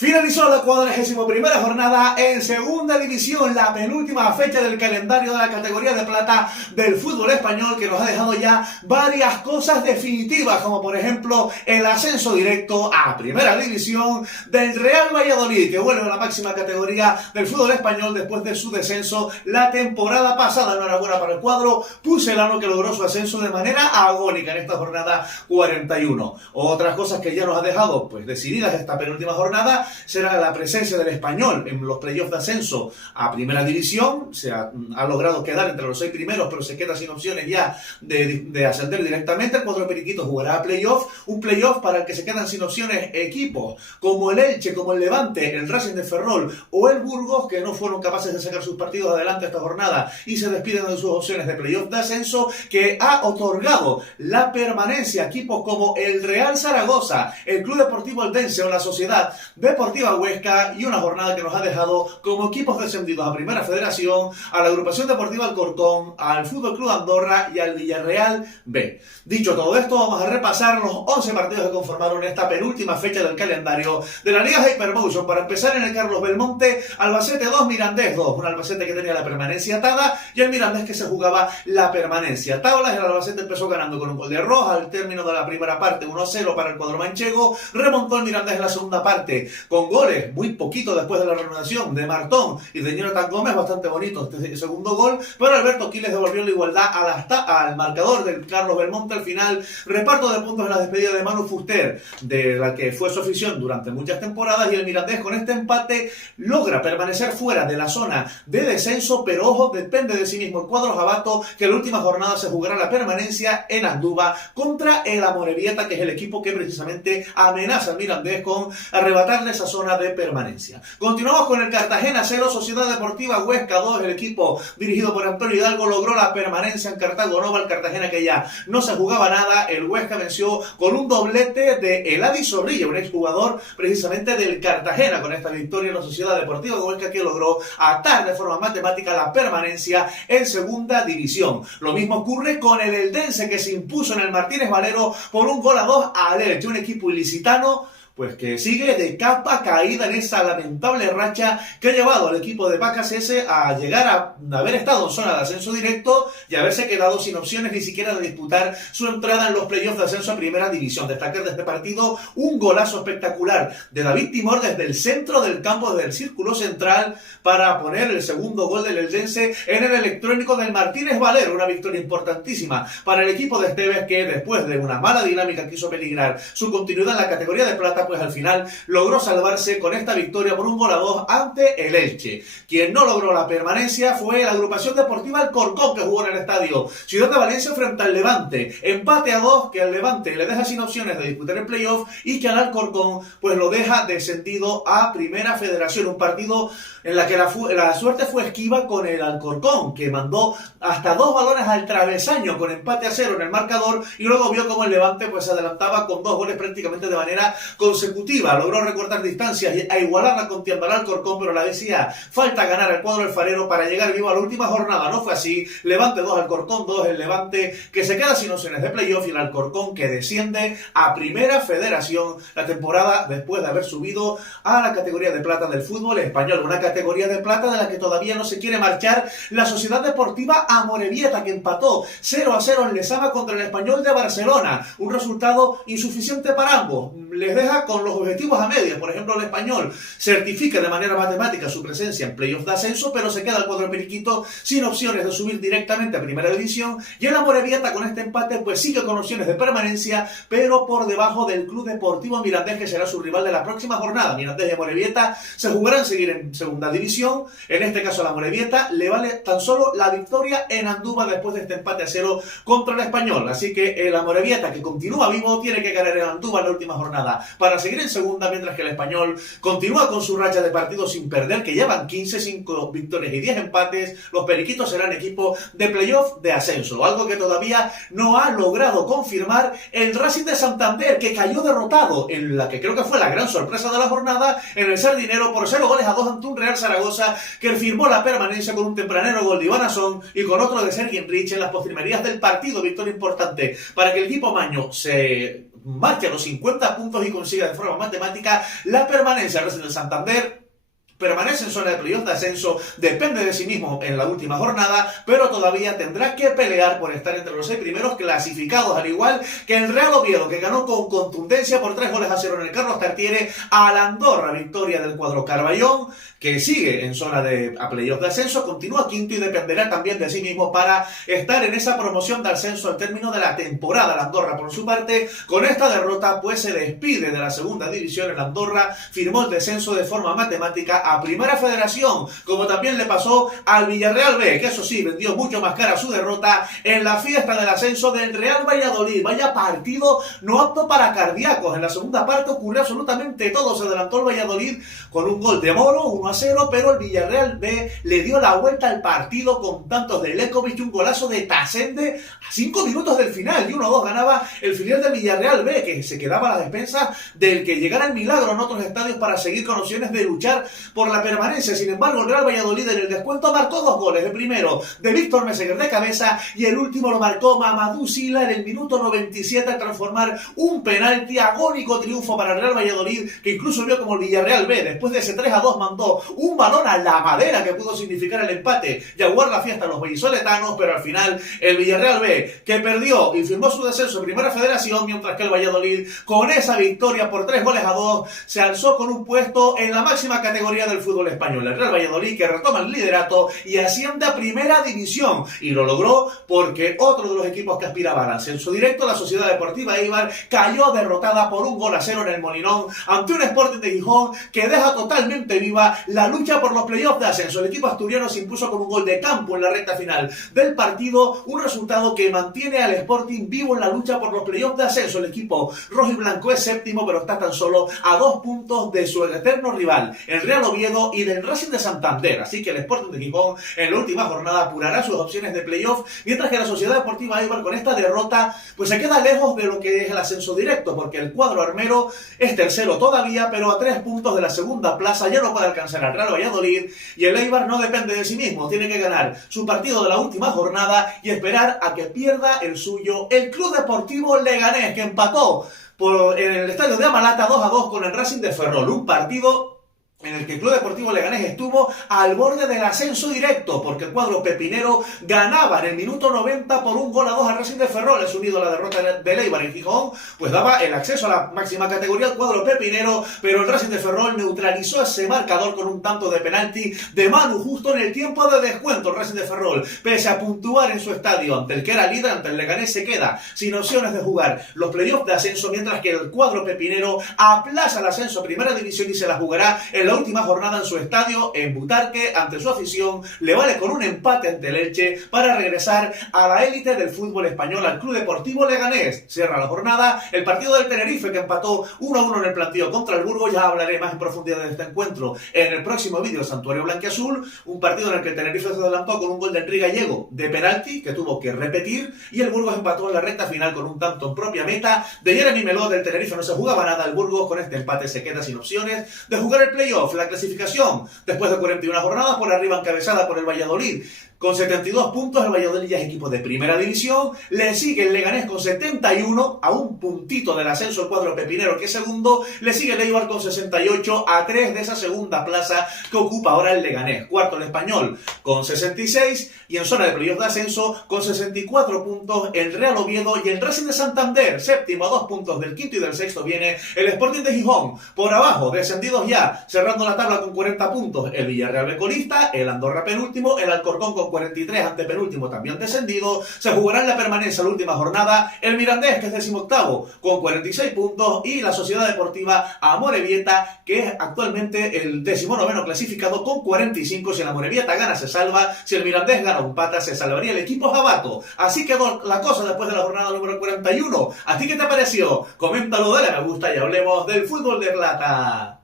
Finalizó la 41ª jornada en segunda división, la penúltima fecha del calendario de la categoría de plata del fútbol español, que nos ha dejado ya varias cosas definitivas, como por ejemplo el ascenso directo a primera división del Real Valladolid, que vuelve a la máxima categoría del fútbol español después de su descenso la temporada pasada. Enhorabuena para el cuadro pucelano, que logró su ascenso de manera agónica en esta jornada 41. Otras cosas que ya nos ha dejado pues decididas esta penúltima jornada será la presencia del Español en los playoffs de ascenso a primera división. Ha logrado quedar entre los 6 primeros, pero se queda sin opciones ya de ascender directamente. El cuadro periquito jugará a playoff, un playoff para el que se quedan sin opciones equipos como el Elche, como el Levante, el Racing de Ferrol o el Burgos, que no fueron capaces de sacar sus partidos adelante esta jornada y se despiden de sus opciones de playoff de ascenso, que ha otorgado la permanencia a equipos como el Real Zaragoza, el Club Deportivo Eldense o la Sociedad Deportiva Huesca, y una jornada que nos ha dejado como equipos descendidos a Primera Federación a la Agrupación Deportiva Alcorcón, al Fútbol Club Andorra y al Villarreal B. Dicho todo esto, vamos a repasar los 11 partidos que conformaron esta penúltima fecha del calendario de la Liga Hypermotion. Para empezar, en el Carlos Belmonte, Albacete 2, Mirandés 2, un Albacete que tenía la permanencia atada y el Mirandés que se jugaba la permanencia. Tablas, el Albacete empezó ganando con un gol de arroz al término de la primera parte, 1-0 para el cuadro manchego. Remontó el Mirandés en la segunda parte con goles muy poquito después de la reanudación de Martón y de Jonathan Gómez, bastante bonito este segundo gol, pero Alberto Quiles devolvió la igualdad al marcador del Carlos Belmonte al final. Reparto de puntos en la despedida de Manu Fuster, de la que fue su afición durante muchas temporadas, y el Mirandés con este empate logra permanecer fuera de la zona de descenso, pero ojo, depende de sí mismo el cuadro jabato, que en la última jornada se jugará la permanencia en Andúba contra el Amorebieta, que es el equipo que precisamente amenaza al Mirandés con arrebatarle esa zona de permanencia. Continuamos con el Cartagena 0, Sociedad Deportiva Huesca 2. El equipo dirigido por Antonio Hidalgo logró la permanencia en Cartago Nova. El Cartagena, que ya no se jugaba nada, el Huesca venció con un doblete de Eladi Zorrilla, un exjugador precisamente del Cartagena. Con esta victoria, la Sociedad Deportiva Huesca, que logró atar de forma matemática la permanencia en segunda división. Lo mismo ocurre con el Eldense, que se impuso en el Martínez Valero por 1-2 al Elche, un equipo ilicitano pues que sigue de capa caída en esa lamentable racha que ha llevado al equipo de Vacas S a llegar a haber estado en zona de ascenso directo y haberse quedado sin opciones ni siquiera de disputar su entrada en los playoffs de ascenso a primera división. Destacar de este partido un golazo espectacular de David Timor desde el centro del campo, desde el círculo central, para poner el segundo gol del Eldense en el electrónico del Martínez Valero. Una victoria importantísima para el equipo de Esteves, que después de una mala dinámica que hizo peligrar su continuidad en la categoría de plata, pues al final logró salvarse con esta victoria por 1-2 ante el Elche. Quien no logró la permanencia fue la Agrupación Deportiva Alcorcón, que jugó en el estadio Ciudad de Valencia frente al Levante. Empate a 2 que al Levante le deja sin opciones de disputar el playoff y que al Alcorcón pues lo deja descendido a Primera Federación. Un partido en la que la suerte fue esquiva con el Alcorcón, que mandó hasta 2 balones al travesaño con empate a 0 en el marcador, y luego vio como el Levante pues se adelantaba con 2 goles prácticamente de manera consecutiva. Logró recortar distancias y a igualarla con Tiambal Alcorcón, pero la decía falta ganar al cuadro alfarero para llegar vivo a la última jornada. No fue así. Levante 2, Alcorcón 2, el Levante que se queda sin opciones de playoff y el Alcorcón que desciende a Primera Federación la temporada después de haber subido a la categoría de plata del fútbol español. Una categoría de plata de la que todavía no se quiere marchar la Sociedad Deportiva Amorebieta, que empató 0-0 en Lezama contra el Español de Barcelona. Un resultado insuficiente para ambos. Les deja con los objetivos a medias. Por ejemplo, el Español certifica de manera matemática su presencia en playoffs de ascenso, pero se queda el cuadro periquito sin opciones de subir directamente a primera división, y el Amorebieta con este empate pues sigue con opciones de permanencia, pero por debajo del Club Deportivo Mirandés, que será su rival de la próxima jornada. Mirandés y Amorebieta se jugarán seguir en segunda división. En este caso, al Amorebieta le vale tan solo la victoria en Andúba después de este empate a 0 contra el Español. Así que el Amorebieta, que continúa vivo, tiene que ganar en Andúba en la última jornada para seguir en segunda, mientras que el Español continúa con su racha de partidos sin perder, que llevan 15, 5 victorias y 10 empates. Los periquitos serán equipo de playoff de ascenso, algo que todavía no ha logrado confirmar el Racing de Santander, que cayó derrotado en la que creo que fue la gran sorpresa de la jornada en el Sardinero por 0-2 ante un Real Zaragoza, que firmó la permanencia con un tempranero gol de Iván Azón y con otro de Sergi Enrich en las postrimerías del partido. Victoria importante para que el equipo maño se marcha los 50 puntos y consiga de forma matemática la permanencia. Racing de Santander permanece en zona de playoff de ascenso, depende de sí mismo en la última jornada, pero todavía tendrá que pelear por estar entre los 6 primeros clasificados, al igual que el Real Oviedo, que ganó con contundencia por 3-0 en el Carlos Tartiere al Andorra, victoria del cuadro Carballón, que sigue en zona de playoff de ascenso, continúa quinto y dependerá también de sí mismo para estar en esa promoción de ascenso al término de la temporada. El Andorra, por su parte, con esta derrota, pues se despide de la segunda división. El Andorra firmó el descenso de forma matemática a Primera Federación, como también le pasó al Villarreal B, que eso sí, vendió mucho más cara su derrota en la fiesta del ascenso del Real Valladolid. Vaya partido no apto para cardíacos. En la segunda parte ocurrió absolutamente todo. Se adelantó el Valladolid con un gol de Moro, 1-0, pero el Villarreal B le dio la vuelta al partido con tantos de Lekovic y un golazo de Tasende a 5 minutos del final, y 1-2 ganaba el filial del Villarreal B, que se quedaba a la despensa del que llegara el milagro en otros estadios para seguir con opciones de luchar por la permanencia. Sin embargo, el Real Valladolid en el descuento marcó 2 goles, el primero de Víctor Meseguer de cabeza y el último lo marcó Mamadou Sila en el minuto 97 al transformar un penalti. Agónico triunfo para el Real Valladolid, que incluso vio como el Villarreal B, después de ese 3-2, mandó un balón a la madera que pudo significar el empate y aguar la fiesta a los vallisoletanos, pero al final el Villarreal B, que perdió y firmó su descenso en Primera Federación, mientras que el Valladolid, con esa victoria por 3-2, se alzó con un puesto en la máxima categoría del fútbol español. El Real Valladolid, que retoma el liderato y asciende a Primera División, y lo logró porque otro de los equipos que aspiraban al ascenso directo, la Sociedad Deportiva Eibar, cayó derrotada por 1-0 en el Molinón ante un Sporting de Gijón que deja totalmente viva la lucha por los playoffs de ascenso. El equipo asturiano se impuso con un gol de campo en la recta final del partido, un resultado que mantiene al Sporting vivo en la lucha por los playoffs de ascenso. El equipo rojo y blanco es séptimo, pero está tan solo a 2 puntos de su eterno rival, el Real Oviedo, y del Racing de Santander. Así que el Sporting de Gijón en la última jornada apurará sus opciones de playoff, mientras que la Sociedad Deportiva Eibar, con esta derrota, pues se queda lejos de lo que es el ascenso directo, porque el cuadro armero es tercero todavía, pero a 3 puntos de la segunda plaza. Ya no puede alcanzar al Real Valladolid, y el Eibar no depende de sí mismo, tiene que ganar su partido de la última jornada y esperar a que pierda el suyo el Club Deportivo Leganés, que empató en el estadio de Amalata 2-2 con el Racing de Ferrol, un partido en el que el Club Deportivo Leganés estuvo al borde del ascenso directo, porque el cuadro pepinero ganaba en el minuto 90 por 1-2 al Racing de Ferrol. Es unido a la derrota de Eibar en Gijón, pues daba el acceso a la máxima categoría al cuadro pepinero, pero el Racing de Ferrol neutralizó ese marcador con un tanto de penalti de Manu justo en el tiempo de descuento. El Racing de Ferrol, pese a puntuar en su estadio ante el que era líder, ante el Leganés, se queda sin opciones de jugar los playoffs de ascenso, mientras que el cuadro pepinero aplaza el ascenso a Primera División y se la jugará en la última jornada en su estadio en Butarque ante su afición. Le vale con un empate ante el Elche para regresar a la élite del fútbol español, al Club Deportivo Leganés. Cierra la jornada el partido del Tenerife, que empató 1-1 en el plantío contra el Burgos. Ya hablaré más en profundidad de este encuentro en el próximo vídeo. Santuario Blanquiazul, un partido en el que el Tenerife se adelantó con un gol de Enrique Gallego de penalti que tuvo que repetir, y el Burgos empató en la recta final con un tanto en propia meta de Jeremy Meló. Del Tenerife no se jugaba nada. El Burgos con este empate se queda sin opciones de jugar el playoff, la clasificación después de 41 jornadas, por arriba encabezada por el Valladolid con 72 puntos. El Valladolid ya es equipo de Primera División. Le sigue el Leganés con 71, a un puntito del ascenso el cuadro pepinero, que es segundo. Le sigue el Eibar con 68, a 3 de esa segunda plaza que ocupa ahora el Leganés. Cuarto el Español con 66, y en zona de playoff de ascenso con 64 puntos el Real Oviedo y el Racing de Santander. Séptimo, a 2 puntos del quinto, y del sexto viene el Sporting de Gijón. Por abajo, descendidos ya, cerrando la tabla con 40 puntos, el Villarreal B colista, el Andorra penúltimo, el Alcorcón con 43, antepenúltimo, también descendido. Se jugará en la permanencia la última jornada el Mirandés, que es 18º, con 46 puntos, y la Sociedad Deportiva Amorebieta, que es actualmente el 19º clasificado con 45. Si el Amorebieta gana, se salva. Si el Mirandés gana o empata, se salvaría el equipo jabato. Así quedó la cosa después de la jornada número 41. ¿A ti qué te pareció? Coméntalo, dale a me gusta y hablemos del fútbol de plata.